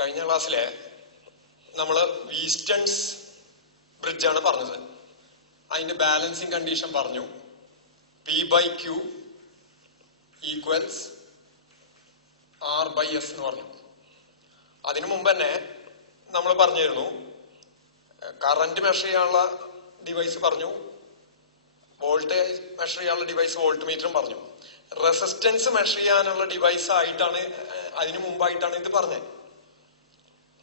കഴിഞ്ഞ ക്ലാസ്സിലെ നമ്മള് വീസ്റ്റൺസ് ബ്രിഡ്ജാണ് പറഞ്ഞത്. അതിന്റെ ബാലൻസിങ് കണ്ടീഷൻ പറഞ്ഞു. P/Q ഈക്വൽസ് R/S എന്ന് പറഞ്ഞു. അതിനു മുമ്പ് തന്നെ നമ്മൾ പറഞ്ഞിരുന്നു കറന്റ് മെഷർ ചെയ്യാനുള്ള ഡിവൈസ് പറഞ്ഞു, വോൾട്ടേജ് മെഷർ ചെയ്യാനുള്ള ഡിവൈസ് വോൾട്ട് മീറ്ററും പറഞ്ഞു. റെസിസ്റ്റൻസ് മെഷർ ചെയ്യാനുള്ള ഡിവൈസ് ആയിട്ടാണ് അതിനു മുമ്പായിട്ടാണ് ഇത് പറഞ്ഞത്,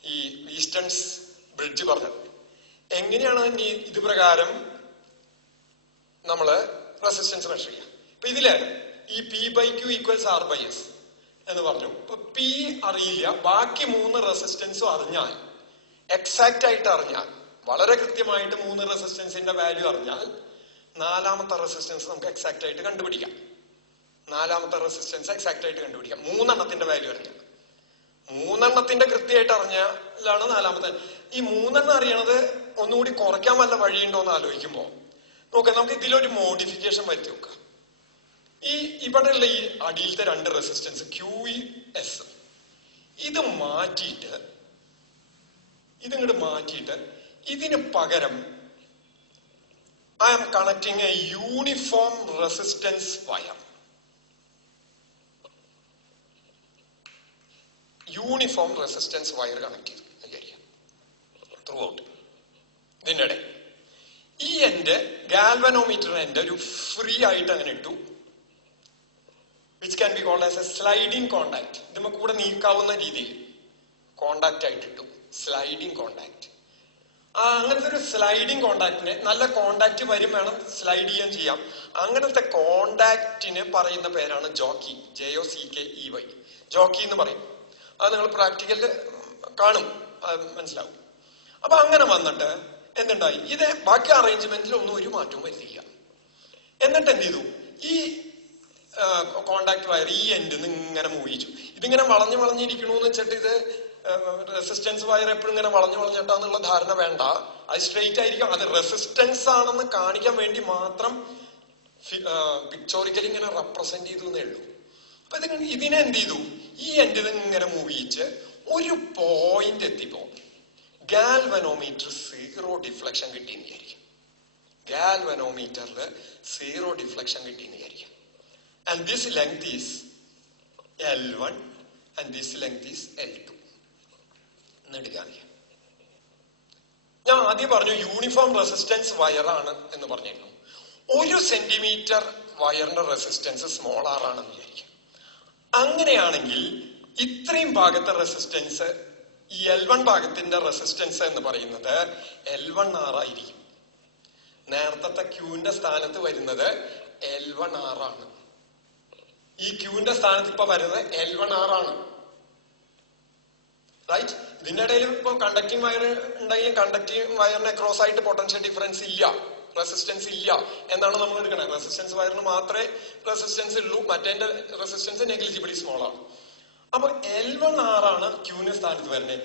ഈ വീസ്റ്റൺസ് ബ്രിഡ്ജ് പറഞ്ഞത്. എങ്ങനെയാണ് ഇത് പ്രകാരം നമ്മള് റെസിസ്റ്റൻസ് മെഷർ ചെയ്യുക? ഇപ്പൊ ഇതില് ഈ P/Q ഈക്വൽസ് R/S എന്ന് പറഞ്ഞു. ഇപ്പൊ P അറിയില്ല, ബാക്കി 3 റെസിസ്റ്റൻസും അറിഞ്ഞാൽ, എക്സാക്റ്റ് ആയിട്ട് അറിഞ്ഞാൽ, വളരെ കൃത്യമായിട്ട് 3 റെസിസ്റ്റൻസിന്റെ വാല്യൂ അറിഞ്ഞാൽ 4ാമത്തെ റെസിസ്റ്റൻസ് നമുക്ക് എക്സാക്റ്റ് ആയിട്ട് കണ്ടുപിടിക്കാം. 4ാമത്തെ റെസിസ്റ്റൻസ് എക്സാക്റ്റ് ആയിട്ട് കണ്ടുപിടിക്കാം 3 എണ്ണത്തിന്റെ വാല്യൂ അറിഞ്ഞാൽ. 3 എണ്ണത്തിന്റെ കൃത്യമായിട്ട് അറിഞ്ഞാലാണ് 4ാമത്തെ. ഈ 3 എണ്ണം അറിയണത് ഒന്നുകൂടി കുറയ്ക്കാൻ വല്ല വഴിയുണ്ടോ എന്ന് ആലോചിക്കുമ്പോ നോക്കാം, നമുക്ക് ഇതിലൊരു മോഡിഫിക്കേഷൻ വരുത്തി നോക്കാം. ഇവിടെയുള്ള ഈ അടിയിലത്തെ 2 റെസിസ്റ്റൻസ് QS ഇതിങ്ങോട്ട് മാറ്റിയിട്ട് ഇതിന് പകരം I am connecting a uniform resistance wire. Uniform resistance wire connect ചെയ്തു വിചാരിക്കാം ത്രൂ ഔട്ട്. ഇതിൻ്റെ ഇടയിൽ ഈ എന്റെ ഗാൽവനോമീറ്റർ എന്റെ ഒരു ഫ്രീ ആയിട്ട് അങ്ങനെ ഇട്ടു, which can be called as a sliding contact. ഇതിന് കൂടെ നീക്കാവുന്ന രീതിയിൽ കോണ്ടാക്ട് ആയിട്ട് ഇട്ടു, സ്ലൈഡിംഗ് കോണ്ടാക്ട്. അങ്ങനത്തെ ഒരു സ്ലൈഡിംഗ് കോണ്ടാക്ടിന് നല്ല കോണ്ടാക്ട് വരും വേണം, സ്ലൈഡ് ചെയ്യാം. അങ്ങനത്തെ കോണ്ടാക്റ്റിന് പറയുന്ന പേരാണ് ജോക്കി, JOCKEY, ജോക്കി എന്ന് പറയും. അത് നിങ്ങൾ പ്രാക്ടിക്കലില് കാണും, മനസ്സിലാവും. അപ്പൊ അങ്ങനെ വന്നിട്ട് എന്തുണ്ടായി, ഇത് ബാക്കി അറേഞ്ച്മെന്റിൽ ഒന്നും ഒരു മാറ്റവും വരുത്തില്ല. എന്നിട്ട് എന്ത് ചെയ്തു, ഈ കോണ്ടാക്ട് വയർ ഈ എൻഡിൽ നിന്ന് ഇങ്ങനെ മൂവ് ചെയ്തു. ഇതിങ്ങനെ വളഞ്ഞിരിക്കണമെന്ന് വെച്ചിട്ട് ഇത് റെസിസ്റ്റൻസ് വയർ എപ്പോഴും ഇങ്ങനെ വളഞ്ഞിട്ടാന്നുള്ള ധാരണ വേണ്ട. അത് സ്ട്രെയിറ്റ് ആയിരിക്കും. അത് റെസിസ്റ്റൻസ് ആണെന്ന് കാണിക്കാൻ വേണ്ടി മാത്രം പിക്ചോറിക്കലി ഇങ്ങനെ റെപ്രസെന്റ് ചെയ്തു എന്നേ ഉള്ളൂ. അപ്പൊ ഇതിനെ എന്ത് ചെയ്തു, ഈ എൻഡിൽ നിന്ന് ഇങ്ങനെ മൂവ് ചെയ്യിച്ച് ഒരു പോയിന്റ് എത്തിപ്പോ ഗാൽവനോമീറ്റർ 0 ഡിഫ്ലക്ഷൻ കിട്ടിയെന്ന് വിചാരിക്കും. ഗാൽവനോമീറ്ററിൽ 0 ഡിഫ്ലക്ഷൻ കിട്ടിയെന്ന് വിചാരിക്കും. And this length is L1 and this length is L2 എന്നെടുക്കാൻ. ഞാൻ ആദ്യം പറഞ്ഞു യൂണിഫോം റെസിസ്റ്റൻസ് വയറാണ് എന്ന് പറഞ്ഞിരുന്നു. 1 സെന്റിമീറ്റർ വയറിന്റെ റെസിസ്റ്റൻസ് സ്മോൾ r ആണെന്ന് വിചാരിക്കും. അങ്ങനെയാണെങ്കിൽ ഇത്രയും ഭാഗത്തെ റെസിസ്റ്റൻസ്, ഈ L1 ഭാഗത്തിന്റെ റെസിസ്റ്റൻസ് എന്ന് പറയുന്നത് L1R ആയിരിക്കും. നേരത്തെ ക്യൂവിന്റെ സ്ഥാനത്ത് വരുന്നത് L1R ആണ്. ഈ ക്യൂവിന്റെ സ്ഥാനത്ത് ഇപ്പൊ വരുന്നത് L1R ആണ്. റൈറ്റ്? ഇതിന്റെ ഇടയിൽ ഇപ്പൊ കണ്ടക്ടിങ് വയർ ഉണ്ടെങ്കിലും കണ്ടക്ടിങ് വയറിന് ക്രോസ് ആയിട്ട് പൊട്ടൻഷ്യൽ ഡിഫറൻസ് ഇല്ല, റെസിസ്റ്റൻസ് ഇല്ല എന്നാണ് നമ്മൾ എടുക്കുന്നത്. റെസിസ്റ്റൻസ് വയറിന് മാത്രമേ റെസിസ്റ്റൻസ് ഉള്ളൂ, മറ്റേ റെസിസ്റ്റൻസ് നെഗ്ലിജിബിളി സ്മോൾ ആണ്. അപ്പൊ L1R ആണ് ക്യൂവിന്റെ സ്ഥാനത്ത് വരുന്നത്,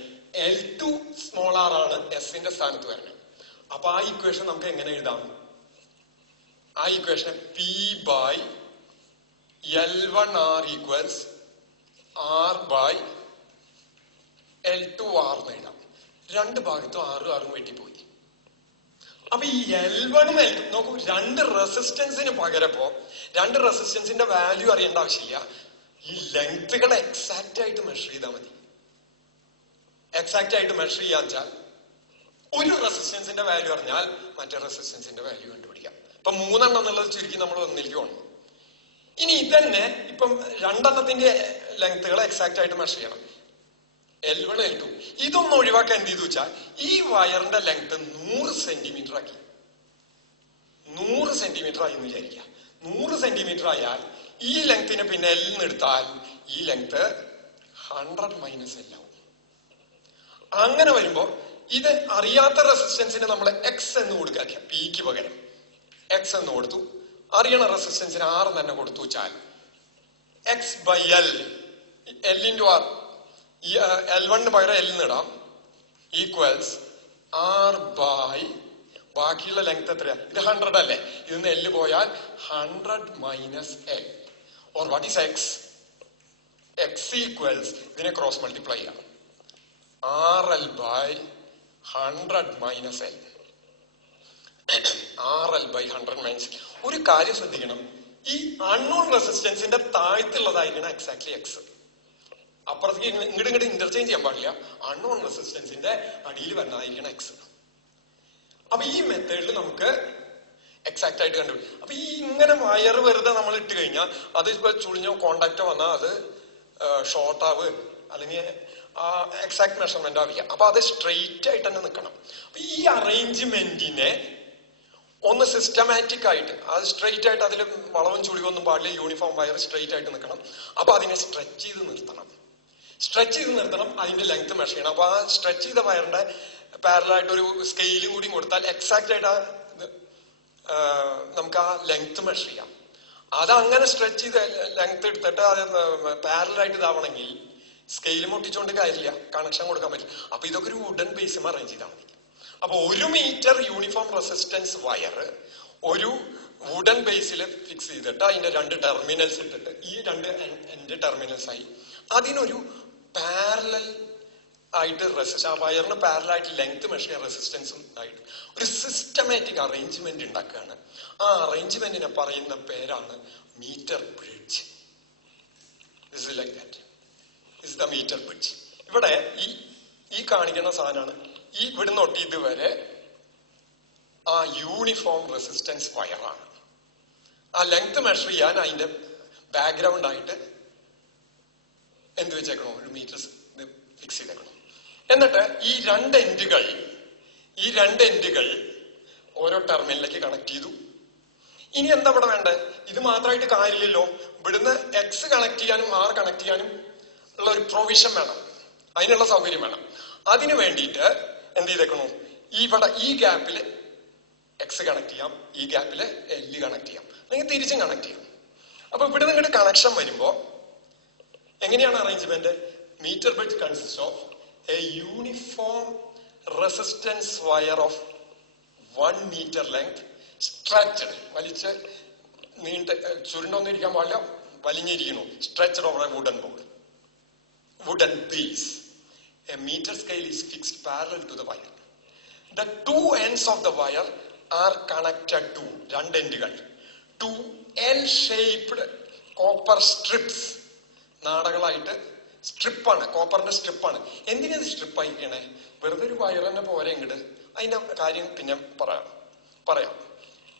L2 സ്മോൾ r ആണ് എസിന്റെ സ്ഥാനത്ത് വരുന്നത്. അപ്പൊ ആ ഇക്വേഷൻ നമുക്ക് എങ്ങനെ എഴുതാം? ആ ഇക്വേഷനെ P/L1R ഈക്വൽസ് R/L2R എന്ന് എഴുതാം. 2 ഭാഗത്തും 6 വെട്ടിപ്പോയി. അപ്പൊ ഈ L1 ഉം L2 നോക്കൂ, 2 റെസിസ്റ്റൻസിന് പകരപ്പോ 2 റെസിസ്റ്റൻസിന്റെ വാല്യൂ അറിയേണ്ട ആവശ്യമില്ല, ഈ ലെങ്ത്തുകൾ എക്സാക്റ്റ് ആയിട്ട് മെഷർ ചെയ്താൽ മതി. എക്സാക്റ്റ് ആയിട്ട് മെഷർ ചെയ്യാൻ വെച്ചാൽ ഒരു റെസിസ്റ്റൻസിന്റെ വാല്യൂ അറിഞ്ഞാൽ മറ്റേ റെസിസ്റ്റൻസിന്റെ വാല്യൂ കണ്ടുപിടിക്കാം. ഇപ്പൊ 3 എണ്ണം എന്നുള്ളത് ചുരുക്കി നമ്മൾ ഒന്നിലേക്ക് വന്നു. ഇനി ഇതന്നെ ഇപ്പം 2 എണ്ണത്തിന്റെ ലെങ്ത്തുകൾ എക്സാക്റ്റ് ആയിട്ട് മെഷർ ചെയ്യണം, L1 L2. ഇതൊന്നും ഒഴിവാക്കാൻ എന്ത് ചെയ്തു വെച്ചാൽ ഈ വയറിന്റെ ലെങ്ത് 100 സെന്റിമീറ്റർ ആക്കി. 100 സെന്റിമീറ്റർ ആയി എന്ന് വിചാരിക്കുക. 100 സെന്റിമീറ്റർ ആയാൽ ഈ ലെങ്തിനെ പിന്നെ L എടുത്താൽ ഈ ലെങ്ത് 100 മൈനസ് L ആവും. അങ്ങനെ വരുമ്പോ ഇത് അറിയാത്ത റെസിസ്റ്റൻസിന് നമ്മൾ X എന്ന് കൊടുക്കുക, Pക്ക് പകരം X എന്ന് കൊടുത്തു. അറിയണ റെസിസ്റ്റൻസിന് R തന്നെ കൊടുത്തു വെച്ചാൽ X/L, L/R, L1 പകരം L ഇടാം, ഈക്വൽസ് R by ബാക്കിയുള്ള ലെങ്ത് എത്രയാ? ഇത് 100 അല്ലേ? ഇതിന്ന് L പോയാൽ 100 minus L. Or what is X? X equals ഇതിനെ ക്രോസ് മൾട്ടിപ്ലൈ ചെയ്യാം. RL by 100 minus L. RL by 100 minus L. ഒരു കാര്യം ശ്രദ്ധിക്കണം, ഈ അൺനോൺ റെസിസ്റ്റൻസിന്റെ താഴത്തുള്ളതായിരിക്കണം എക്സാക്ട്ലി എക്സ്. അപ്പുറത്തേക്ക് ഇങ്ങോട്ട് ഇന്റർചേഞ്ച് ചെയ്യാൻ പാടില്ല. അൺനോൺ റെസിസ്റ്റൻസിന്റെ അടിയിൽ വരുന്നതായിരിക്കണം എക്സ്. അപ്പൊ ഈ മെത്തേഡിൽ നമുക്ക് എക്സാക്ട് ആയിട്ട് കണ്ടുപിടിക്കും. അപ്പൊ ഈ ഇങ്ങനെ വയർ വെറുതെ നമ്മൾ ഇട്ട് കഴിഞ്ഞാൽ അത് ഇപ്പൊ ചുളിഞ്ഞോ കോണ്ടാക്റ്റോ വന്നാൽ അത് ഷോർട്ട് ആവ് അല്ലെങ്കിൽ എക്സാക്ട് മെഷർമെന്റ് ആവില്ല. അപ്പൊ അത് സ്ട്രെയിറ്റ് ആയിട്ട് തന്നെ നിൽക്കണം. അപ്പൊ ഈ അറേഞ്ച്മെന്റിനെ ഒന്ന് സിസ്റ്റമാറ്റിക് ആയിട്ട്, അത് സ്ട്രെയിറ്റ് ആയിട്ട്, അതിൽ വളവും ചുളിവൊന്നും പാടില്ല, യൂണിഫോം വയർ സ്ട്രെയിറ്റ് ആയിട്ട് നിൽക്കണം. അപ്പൊ അതിനെ സ്ട്രെച്ച് ചെയ്ത് നിർത്തണം. അതിന്റെ ലെങ്ത് മെഷർ ചെയ്യണം. അപ്പൊ ആ സ്ട്രെച്ച് ചെയ്ത വയറിന്റെ പാരലായിട്ട് ഒരു സ്കെയിലും കൂടി കൊടുത്താൽ എക്സാക്ട് ആയിട്ട് നമുക്ക് ആ ലെങ്ത് മെഷർ ചെയ്യാം. അത് അങ്ങനെ സ്ട്രെച്ച് ചെയ്ത് ലെങ്ത് എടുത്തിട്ട് അത് പാരലായിട്ട് ഇതാവണമെങ്കിൽ സ്കെയിൽ മുട്ടിച്ചുകൊണ്ട് കാര്യമില്ല, കണക്ഷൻ കൊടുക്കാൻ പറ്റില്ല. അപ്പൊ ഇതൊക്കെ ഒരു വുഡൻ ബേസും അറേഞ്ച് ചെയ്താൽ മതി. അപ്പൊ 1 മീറ്റർ യൂണിഫോം റെസിസ്റ്റൻസ് വയർ ഒരു വുഡൻ ബേസിൽ ഫിക്സ് ചെയ്തിട്ട് അതിന്റെ 2 ടെർമിനൽസ് ഇട്ടിട്ട് ഈ 2 എൻഡ് ടെർമിനൽസ് ആയി അതിനൊരു പാരലൽ ആയിട്ട് ആ വയറിന് പാരലായിട്ട് ലെങ്ത് മെഷർ ചെയ്യാൻ റെസിസ്റ്റൻസും ആയിട്ട് ഒരു സിസ്റ്റമാറ്റിക് അറേഞ്ച്മെന്റ് ഉണ്ടാക്കുകയാണ്. ആ അറേഞ്ച്മെന്റിനെ പറയുന്ന പേരാണ് metre bridge. Like that is the metre bridge. ഇവിടെ ഈ കാണിക്കുന്ന സാധനമാണ് ഈ ഇവിടുന്ന് തൊട്ട് ഇതുവരെ ആ യൂണിഫോം റെസിസ്റ്റൻസ് വയറാണ്. ആ ലെങ്ത് മെഷർ ചെയ്യാൻ അതിന്റെ ബാക്ക്ഗ്രൗണ്ട് ആയിട്ട് എന്ത് വെച്ചേക്കണോ, ഒരു മീറ്റർ ഫിക്സ് ചെയ്തേക്കണം. എന്നിട്ട് ഈ രണ്ട് എൻഡുകൾ ഓരോ ടെർമിനലിലേക്ക് കണക്ട് ചെയ്തു. ഇനി എന്താ ഇവിടെ വേണ്ടത്? ഇത് മാത്രമായിട്ട് കാര്യമില്ലല്ലോ. ഇവിടുന്ന് എക്സ് കണക്ട് ചെയ്യാനും ആർ കണക്ട് ചെയ്യാനും ഉള്ള ഒരു പ്രൊവിഷൻ വേണം, അതിനുള്ള സൗകര്യം വേണം. അതിനു വേണ്ടിയിട്ട് എന്ത് ചെയ്തേക്കണു, ഇവിടെ ഈ ഗ്യാപ്പില് എക്സ് കണക്ട് ചെയ്യാം, ഈ ഗ്യാപ്പില് എൽ കണക്ട് ചെയ്യാം, അല്ലെങ്കിൽ തിരിച്ചും കണക്ട് ചെയ്യാം. അപ്പൊ ഇവിടെ നിങ്ങളുടെ കണക്ഷൻ വരുമ്പോ എങ്ങനെയാണ് arrangement? Metre bridge consist of a uniform resistance wire of 1 meter length stretched, വലിച്ച് ചുരുണ്ടൊന്നും ഇരിക്കാൻ പാടില്ല, വലിഞ്ഞിരിക്കുന്നു, stretched over a wooden base. A meter scale is fixed parallel to the wire. The 2 ends of the wire are connected to, രണ്ട് എൻഡുകൾ, to L-shaped copper strips. നാടകളായിട്ട് സ്ട്രിപ്പാണ്, കോപ്പറിന്റെ സ്ട്രിപ്പാണ്. എന്തിനത് സ്ട്രിപ്പ് ആയിക്കണേ? വെറുതെ ഒരു വയർ തന്നെ പോരെ ഇങ്ങോട്ട്, അതിന്റെ കാര്യം പിന്നെ പറയാം.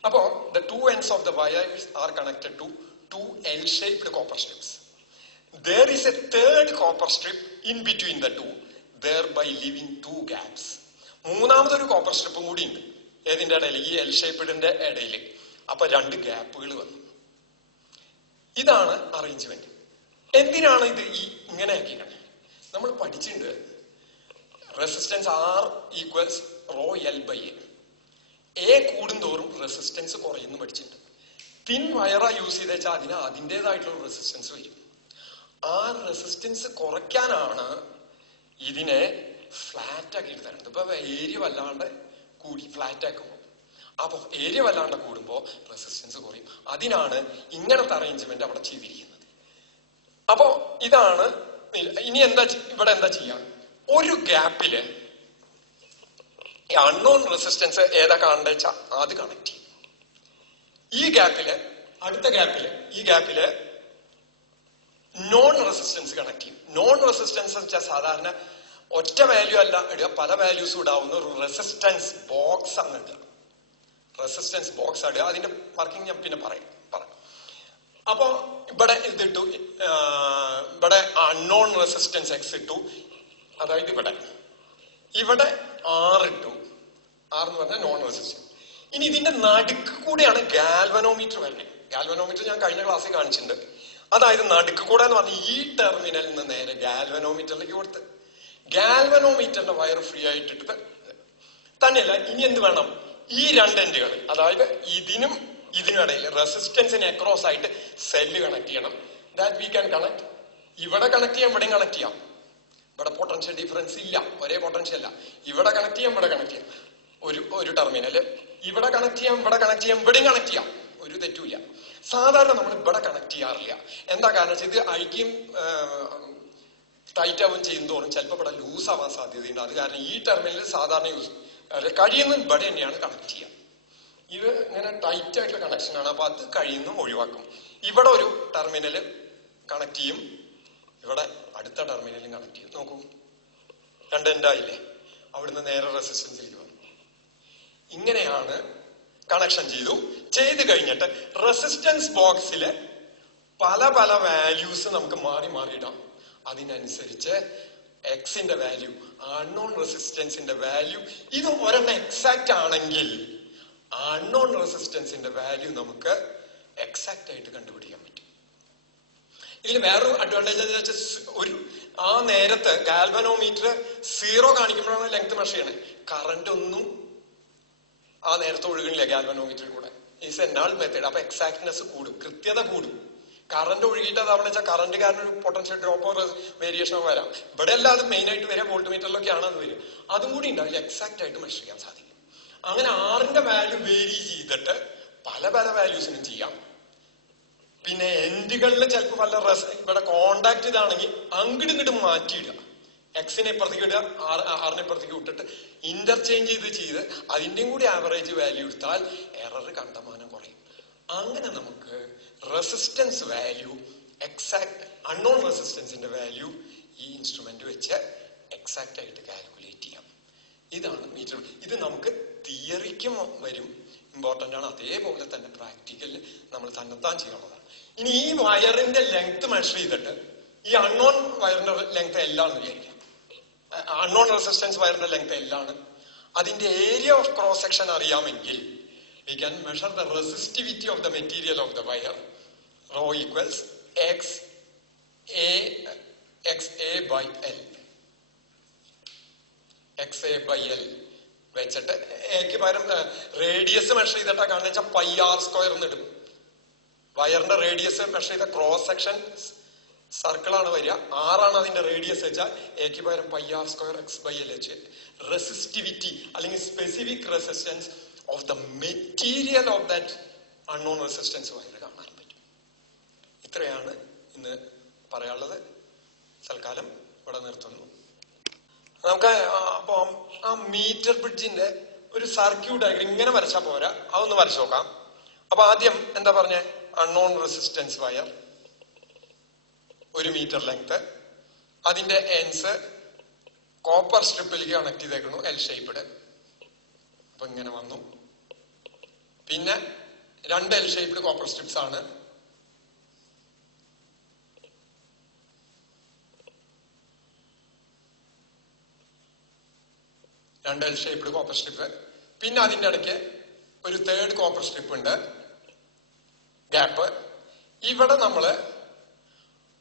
അപ്പോ the 2 ends of the wires are connected to 2 L-shaped copper strips. There is a third copper strip in between the two, thereby leaving 2 gaps. മൂന്നാമതൊരു കോപ്പർ സ്ട്രിപ്പും കൂടി ഉണ്ട് ഏതിന്റെ ഇടയിൽ? ഈ എൽ ഷേപ്പിഡിന്റെ ഇടയിൽ. അപ്പൊ 2 ഗ്യാപ്പുകൾ വന്നു. ഇതാണ് അറേഞ്ച്മെന്റ്. എന്തിനാണ് ഇത് ഇങ്ങനെ ആക്കിക്കണേ? നമ്മൾ പഠിച്ചിട്ടുണ്ട് resistance R equals rho L by A കൂടുന്തോറും റെസിസ്റ്റൻസ് കുറയുന്നു പഠിച്ചിട്ടുണ്ട്. തിൻ വയറാ യൂസ് ചെയ്ത് വെച്ചാൽ അതിന് അതിൻ്റെതായിട്ടുള്ള റെസിസ്റ്റൻസ് വരും. ആ റെസിസ്റ്റൻസ് കുറയ്ക്കാനാണ് ഇതിനെ ഫ്ലാറ്റ് ആക്കി തരുന്നത്. ഇപ്പൊ ഏരിയ വല്ലാണ്ട് കൂടി ഫ്ലാറ്റ് ആക്കുമ്പോൾ, അപ്പൊ ഏരിയ വല്ലാണ്ട് കൂടുമ്പോ റെസിസ്റ്റൻസ് കുറയും. അതിനാണ് ഇങ്ങനത്തെ അറേഞ്ച്മെന്റ് അവിടെ ചെയ്തിരിക്കുന്നത്. അപ്പോ ഇതാണ്. ഇനി ഇവിടെ എന്താ ചെയ്യാം? ഒരു ഗ്യാപ്പില് അൺനോൺ റെസിസ്റ്റൻസ് ഏതാ കാണേണ്ട വെച്ചാൽ അത് കണക്ട് ചെയ്യും. ഈ ഗ്യാപ്പില് നോൺ റെസിസ്റ്റൻസ് കണക്ട് ചെയ്യും. നോൺ റെസിസ്റ്റൻസ് വെച്ചാൽ സാധാരണ ഒറ്റ വാല്യൂ അല്ല ഇടുക, പല വാല്യൂസും ഇടാവുന്ന ഒരു റെസിസ്റ്റൻസ് ബോക്സ് ആണ് ഇടുക. അതിന്റെ വർക്കിംഗ് ഞാൻ പിന്നെ പറയാം. അപ്പൊ ഇവിടെ ഇതിട്ടു, ഇവിടെ അൺനോൺ റെസിസ്റ്റൻസ് എക്സ് ഇട്ടു, അതായത് ഇവിടെ R ഇട്ടു. R എന്ന് പറഞ്ഞാൽ നോൺ റെസിസ്റ്റൻസ്. ഇനി ഇതിന്റെ നടുക്ക് കൂടെയാണ് ഗാൽവനോമീറ്റർ വരുന്നത്. ഗാൽവനോമീറ്റർ ഞാൻ കഴിഞ്ഞ ക്ലാസ്സിൽ കാണിച്ചിട്ടുണ്ട്. അതായത് നടുക്ക് കൂടെ എന്ന് പറഞ്ഞാൽ ഈ ടെർമിനലിൽ നിന്ന് നേരെ ഗാൽവനോമീറ്ററിലേക്ക് കൊടുത്ത് ഗാൽവനോമീറ്ററിന്റെ വയർ ഫ്രീ ആയിട്ടിട്ട് തന്നെയല്ല. ഇനി എന്ത് വേണം? ഈ 2 എൻഡുകൾ, അതായത് ഇതിനും ഇടയിൽ റെസിസ്റ്റൻസിന് അക്രോസ് ആയിട്ട് സെല്ല് കണക്ട് ചെയ്യണം. That we can connect. ഇവിടെ കണക്ട് ചെയ്യാം, ഇവിടെയും കണക്ട് ചെയ്യാം. ഇവിടെ പൊട്ടൻഷ്യൽ ഡിഫറൻസ് ഇല്ല, ഒരേ പൊട്ടൻഷ്യൽ അല്ല. ഇവിടെ കണക്ട് ചെയ്യാം, ഇവിടെ കണക്ട് ചെയ്യാം. ഒരു ടെർമിനല് ഇവിടെ കണക്ട് ചെയ്യാം, ഇവിടെ കണക്ട് ചെയ്യാം, ഇവിടെയും കണക്ട് ചെയ്യാം. ഒരു തെറ്റുമില്ല. സാധാരണ നമ്മൾ ഇവിടെ കണക്ട് ചെയ്യാറില്ല. എന്താ കാരണം വെച്ചാൽ ഇത് ഐക്യം ടൈറ്റ് ആവും ചെയ്യുന്നതോറും ചിലപ്പോൾ ഇവിടെ ലൂസ് ആവാൻ സാധ്യതയുണ്ട്. അത് കാരണം ഈ ടെർമിനൽ സാധാരണ കഴിയുന്ന ഇവിടെ തന്നെയാണ് കണക്ട് ചെയ്യുക. ഇത് ഇങ്ങനെ ടൈറ്റ് ആയിട്ടുള്ള കണക്ഷനാണ്. അപ്പൊ അത് കഴിയുന്ന ഒഴിവാക്കും. ഇവിടെ ഒരു ടെർമിനൽ കണക്ട് ചെയ്യും, ഇവിടെ അടുത്ത ടെർമിനലും കണക്ട് ചെയ്യും. നോക്കൂ, രണ്ട് എൻഡായില്ലേ, അവിടുന്ന് നേരെ റെസിസ്റ്റൻസിലേക്ക് വന്നു. ഇങ്ങനെയാണ് കണക്ഷൻ ചെയ്ത് കഴിഞ്ഞിട്ട് റെസിസ്റ്റൻസ് ബോക്സിലെ പല പല വാല്യൂസ് നമുക്ക് മാറി മാറി ഇടാം. അതിനനുസരിച്ച് എക്സിന്റെ വാല്യൂ, അൺനോൺ റെസിസ്റ്റൻസിന്റെ വാല്യൂ, ഇത് ഒരെണ്ണം എക്സാക്ട് ആണെങ്കിൽ അൺനോൺ റെസിസ്റ്റൻസിന്റെ വാല്യൂ നമുക്ക് എക്സാക്ട് ആയിട്ട് കണ്ടുപിടിക്കാൻ പറ്റും. ഇതിൽ വേറൊരു അഡ്വാൻറ്റേജ് എന്ന് വെച്ചാൽ ഒരു ആ നേരത്ത് ഗാൽവനോമീറ്റർ 0 കാണിക്കുമ്പോഴാണ് ലെങ്ത് മെഷർ ചെയ്യണേ. കറന്റ് ഒന്നും ആ നേരത്തെ ഒഴുകണില്ല ഗാൽവനോമീറ്ററിൽ കൂടെ. Is A null method. അപ്പൊ എക്സാക്ട്നെസ് കൂടും, കൃത്യത കൂടും. കറന്റ് ഒഴുകിയിട്ട് അതാവണെന്ന് വെച്ചാൽ കറന്റ് കാരണം ഒരു പൊട്ടൻഷ്യൽ ഡ്രോപ്പോ വേരിയേഷനോ വരാം. ഇവിടെ അല്ലാതെ മെയിൻ ആയിട്ട് വരിക വോൾട്ട് മീറ്ററിലൊക്കെയാണ് അത് വരിക. അതും കൂടി ഉണ്ടാവില്ല, എക്സാക്ട് ആയിട്ട് മെഷർ ചെയ്യാൻ സാധിക്കും. അങ്ങനെ ആറിന്റെ വാല്യൂ വേരി ചെയ്തിട്ട് പല പല വാല്യൂസിനും ചെയ്യാം. പിന്നെ എൻഡുകളിൽ ചിലപ്പോൾ വല്ല ഇവിടെ കോണ്ടാക്ട് ഇതാണെങ്കിൽ അങ്ങോട്ടും ഇങ്ങോട്ടും മാറ്റിയിടുക. എക്സിനെ ഇപ്പുറത്തേക്ക് ഇടുക, ആറിനെ ഇപ്പുറത്തേക്ക് വിട്ടിട്ട് ഇന്റർചേഞ്ച് ചെയ്ത് അതിന്റെയും കൂടി ആവറേജ് വാല്യൂ എടുത്താൽ എറർ കണ്ടമാനം കുറയും. അങ്ങനെ നമുക്ക് റെസിസ്റ്റൻസ് വാല്യൂ എക്സാക്ട്, അൺനോൺ റെസിസ്റ്റൻസിന്റെ വാല്യൂ ഈ ഇൻസ്ട്രുമെന്റ് വെച്ച് എക്സാക്ട് ആയിട്ട് കാൽക്കുലേറ്റ് ചെയ്യാം. ഇതാണ് മീറ്റർ. ഇത് നമുക്ക് തിയറിക്കും വരും, ഇമ്പോർട്ടന്റ് ആണ്. അതേപോലെ തന്നെ പ്രാക്ടിക്കലിൽ നമ്മൾ തന്നെത്താൻ ചെയ്യണതാണ്. ഇനി ഈ വയറിന്റെ ലെങ്ത് മെഷർ ചെയ്തിട്ട് ഈ അൺനോൺ വയറിന്റെ ലെങ്ത് എല്ലാന്ന് വിചാരിക്കാം. അൺനോൺ റെസിസ്റ്റൻസ് വയറിന്റെ ലെങ്ത് എല്ലാണ്. അതിന്റെ ഏരിയ ഓഫ് ക്രോസ് സെക്ഷൻ അറിയാമെങ്കിൽ we can measure the resistivity of the material of the wire. Rho equals XA by L. XA by L വെച്ചിട്ട് എക്ക് പകരം റേഡിയസ് മെഷർ ചെയ്തിട്ടാ കാണുന്ന വെച്ചാൽ πr² എന്നിടും. വയറിന്റെ റേഡിയസ് മെഷർ ചെയ്ത ക്രോസ് സെക്ഷൻ സർക്കിൾ ആണ് വരിക. ആറാണ് അതിന്റെ റേഡിയസ് വെച്ചാൽ എക്ക് പകരം πr² X/L വെച്ച് റെസിസ്റ്റിവിറ്റി അല്ലെങ്കിൽ specific resistance of the material of that unknown resistance wire കാണാൻ പറ്റും. ഇത്രയാണ് ഇന്ന് പറയാനുള്ളത്. തൽക്കാലം ഇവിടെ നിർത്തുന്നു. നമുക്ക് അപ്പൊ ആ മീറ്റർ ബ്രിഡ്ജിന്റെ ഒരു സർക്യൂട്ട് ഡയഗ്രം ഇങ്ങനെ വരച്ചാൽ പോരാ, അതൊന്ന് വരച്ചു നോക്കാം. അപ്പൊ ആദ്യം എന്താ പറഞ്ഞ, unknown resistance wire 1 metre length, അതിന്റെ എൻഡ്സ് കോപ്പർ സ്ട്രിപ്പിലേക്ക് കണക്ട് ചെയ്തേക്കുന്നു, എൽ ഷേപ്പ്ഡ്. അപ്പൊ ഇങ്ങനെ വന്നു. പിന്നെ 2 എൽ ഷേപ്പ്ഡ് കോപ്പർ സ്ട്രിപ്സ് ആണ്. രണ്ട് എൽ ഷേപ്പ്ഡ് കോപ്പർ സ്ട്രിപ്പ്. പിന്നെ അതിന്റെ ഇടയ്ക്ക് ഒരു 3rd കോപ്പർ സ്ട്രിപ്പ് ഉണ്ട്, ഗ്യാപ്പ്. ഇവിടെ നമ്മള്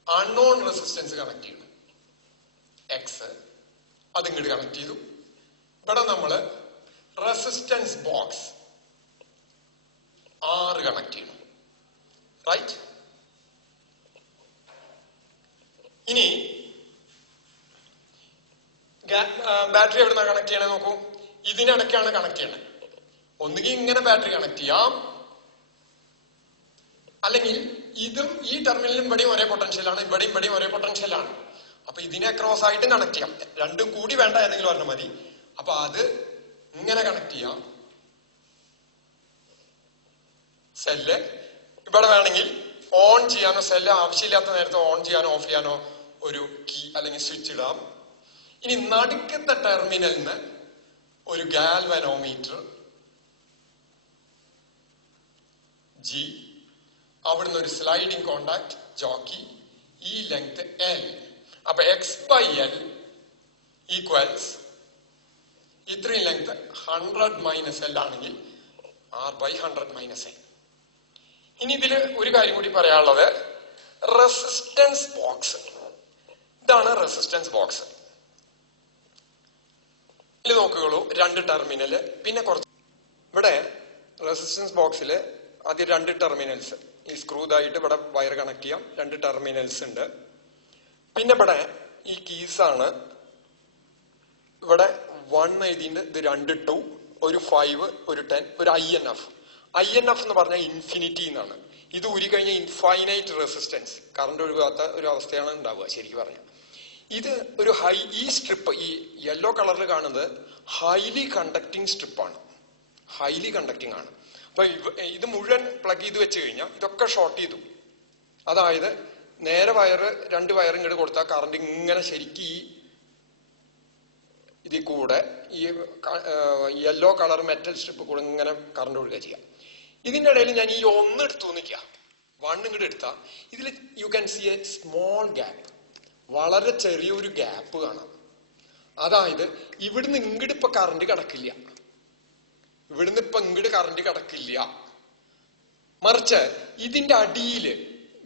അൺനോൺ റെസിസ്റ്റൻസ് കണക്ട് ചെയ്യണം, എക്സ്. അതിങ്ങോട്ട് കണക്ട് ചെയ്തു. ഇവിടെ നമ്മള് റെസിസ്റ്റൻസ് ബോക്സ് R കണക്ട് ചെയ്യണം, റൈറ്റ്. ഇനി ബാറ്ററി എവിടുന്ന കണക്ട് ചെയ്യണേ നോക്കൂ. ഇതിനിടയ്ക്കാണ് കണക്ട് ചെയ്യണത്. ഒന്നുകിൽ ഇങ്ങനെ ബാറ്ററി കണക്ട് ചെയ്യാം, അല്ലെങ്കിൽ ഇതും ഈ ടെർമിനലും ഇവിടെയും ഒരേ പൊട്ടൻഷ്യലാണ്, ഇവിടെയും ഒരേ പൊട്ടൻഷ്യലാണ്. അപ്പൊ ഇതിനെ ക്രോസ് ആയിട്ട് കണക്ട് ചെയ്യാം. രണ്ടും കൂടി വേണ്ട, ഏതെങ്കിലും ഒരെണ്ണം മതി. അപ്പൊ അത് ഇങ്ങനെ കണക്ട് ചെയ്യാം. സെല്ല് ഇവിടെ വേണമെങ്കിൽ ഓൺ ചെയ്യാനോ, സെല്ല് ആവശ്യമില്ലാത്ത നേരത്തെ ഓൺ ചെയ്യാനോ ഓഫ് ചെയ്യാനോ ഒരു കീ അല്ലെങ്കിൽ സ്വിച്ച് ഇടാം. ഇനി നടുക്കത്തെ ടെർമിനലിന് ഒരു ഗാൽവനോമീറ്റർ G, അവിടുന്ന് ഒരു സ്ലൈഡിംഗ് കോണ്ടാക്ട് ജോക്കി, ഈ ലെങ്ത് L. അപ്പൊ X/L ഈക്വൽസ് ഇത്രയും ലെങ്ത് 100 - L ആണെങ്കിൽ R/100 - L. ഇനി ഇതില് ഒരു കാര്യം കൂടി പറയാനുള്ളത്, റെസിസ്റ്റൻസ് ബോക്സ്. ഇതാണ് റെസിസ്റ്റൻസ് ബോക്സ്. ഇതിൽ നോക്കുകയുള്ളൂ, 2 ടെർമിനല്, പിന്നെ കുറച്ച് ഇവിടെ റെസിസ്റ്റൻസ് ബോക്സില് ആദ്യം 2 ടെർമിനൽസ് ഈ സ്ക്രൂതായിട്ട് ഇവിടെ വയർ കണക്ട് ചെയ്യാം. 2 ടെർമിനൽസ് ഉണ്ട്. പിന്നെ ഇവിടെ ഈ കീസാണ്. ഇവിടെ 1 എഴുതിയിട്ട് ഇത് 2 2, ഒരു 5, ഒരു 10, ഒരു INF. INF എന്ന് പറഞ്ഞാൽ ഇൻഫിനിറ്റി എന്നാണ്. ഇത് ഉരി കഴിഞ്ഞ ഇൻഫൈനൈറ്റ് റെസിസ്റ്റൻസ്, കറണ്ട് ഒഴുകാത്ത ഒരു അവസ്ഥയാണ് ഉണ്ടാവുക ശരിക്കും പറഞ്ഞാൽ. ഇത് ഒരു ഈ സ്ട്രിപ്പ്, ഈ യെല്ലോ കളറിൽ കാണുന്നത് ഹൈലി കണ്ടക്ടിങ് സ്ട്രിപ്പാണ്, ഹൈലി കണ്ടക്ടിങ് ആണ്. അപ്പൊ ഇത് മുഴുവൻ പ്ലഗ് ചെയ്ത് വെച്ച് കഴിഞ്ഞാൽ ഇതൊക്കെ ഷോർട്ട് ചെയ്തു. അതായത് നേരെ രണ്ട് വയർ ഇങ്ങോട്ട് കൊടുത്താൽ കറണ്ട് ഇങ്ങനെ ശരിക്കും ഈ ഇതിൽ കൂടെ ഈ യെല്ലോ കളർ മെറ്റൽ സ്ട്രിപ്പ് കൂടെ ഇങ്ങനെ കറണ്ട് ഒഴുകുക ചെയ്യാം. ഇതിന്റെ ഇടയിൽ ഞാൻ ഈ ഒന്ന് എടുത്തു നിൽക്കുക, വൺ ഇങ്ങോട്ട് എടുത്താൽ ഇതിൽ you can see A small gap, വളരെ ചെറിയൊരു ഗ്യാപ്പ് കാണാം. അതായത് ഇവിടുന്ന് ഇങ്ങോട്ട് ഇപ്പൊ കറണ്ട് കിടക്കില്ല, ഇവിടുന്ന് ഇപ്പൊ ഇങ്ങോട്ട് കറണ്ട് കിടക്കില്ല. മറിച്ച് ഇതിന്റെ അടിയില്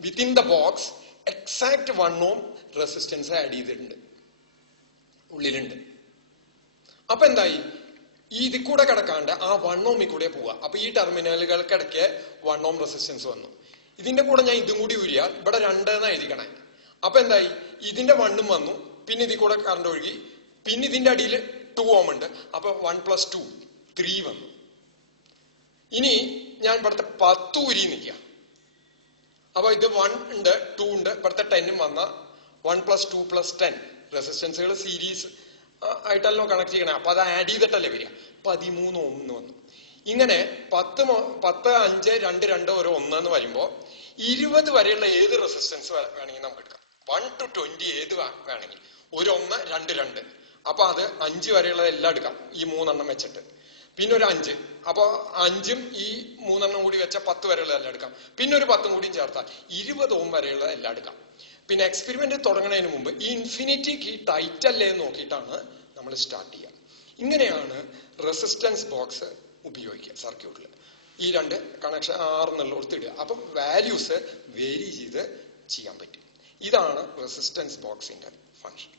within the box exact 1 ohm resistance add ചെയ്തിട്ടുണ്ട്, ഉള്ളിലുണ്ട്. അപ്പൊ എന്തായി, ഈ ഇതിൽ കൂടെ കിടക്കാണ്ട് ആ 1 ohm കൂടെ പോവുക. അപ്പൊ ഈ ടെർമിനലുകൾക്കിടയ്ക്ക് 1 ohm റെസിസ്റ്റൻസ് വന്നു. ഇതിന്റെ കൂടെ ഞാൻ ഇതും കൂടി ഊരിയാൽ ഇവിടെ 2 എന്ന് എഴുതിക്കണേ. അപ്പൊ എന്തായി, ഇതിന്റെ 1 വന്നു, പിന്നെ ഇതിൽ കൂടെ കറണ്ട് ഒഴുകി, പിന്നെ ഇതിന്റെ അടിയിൽ 2 ohm ഉണ്ട്. അപ്പൊ 1 + 2 3 വന്നു. ഇനി ഞാൻ ഇവിടുത്തെ 10 ഊരി നിൽക്കുക. അപ്പൊ ഇത് 1 ഉണ്ട്, 2 ഉണ്ട്, ഇവിടുത്തെ 10 വന്ന 1 + 2 + 10 റെസിസ്റ്റൻസുകൾ സീരീസ് ആയിട്ടല്ലോ കണക്ട് ചെയ്യണേ. അപ്പൊ അത് ആഡ് ചെയ്തിട്ടല്ലേ വരിക. 13 ohm വന്നു. ഇങ്ങനെ 10, 5, 2, 2 ഒരു 1 എന്ന് വരുമ്പോ 20 വരെയുള്ള ഏത് റെസിസ്റ്റൻസ് വേണമെങ്കിൽ നമുക്ക് എടുക്കാം. 1 to 20 ഏത് വേണമെങ്കിൽ, ഒരു 1, 2, 2. അപ്പൊ അത് 5 വരെയുള്ള എല്ലാം എടുക്കാം, ഈ 3 വെച്ചിട്ട്. പിന്നെ ഒരു 5, അപ്പൊ 5ഉം ഈ 3 കൂടി വെച്ചാൽ 10 വരെയുള്ള എല്ലാം എടുക്കാം. പിന്നെ ഒരു 10 കൂടിയും ചേർത്താൽ 20 ohm വരെയുള്ള എല്ലാം എടുക്കാം. പിന്നെ എക്സ്പെരിമെന്റ് തുടങ്ങുന്നതിന് മുമ്പ് ഈ ഇൻഫിനിറ്റി കീ ടൈറ്റ് അല്ലേ എന്ന് നോക്കിയിട്ടാണ് നമ്മൾ സ്റ്റാർട്ട് ചെയ്യുക. ഇങ്ങനെയാണ് റെസിസ്റ്റൻസ് ബോക്സ് ഉപയോഗിക്കുക സർക്യൂട്ടിൽ. ഈ 2 കണക്ഷൻ 6 എന്നുള്ളിടത്ത് ഇടുക. അപ്പം വാല്യൂസ് വേരി ചെയ്ത് ചെയ്യാൻ പറ്റും. ഇതാണ് റെസിസ്റ്റൻസ് ബോക്സിന്റെ ഫങ്ഷൻ.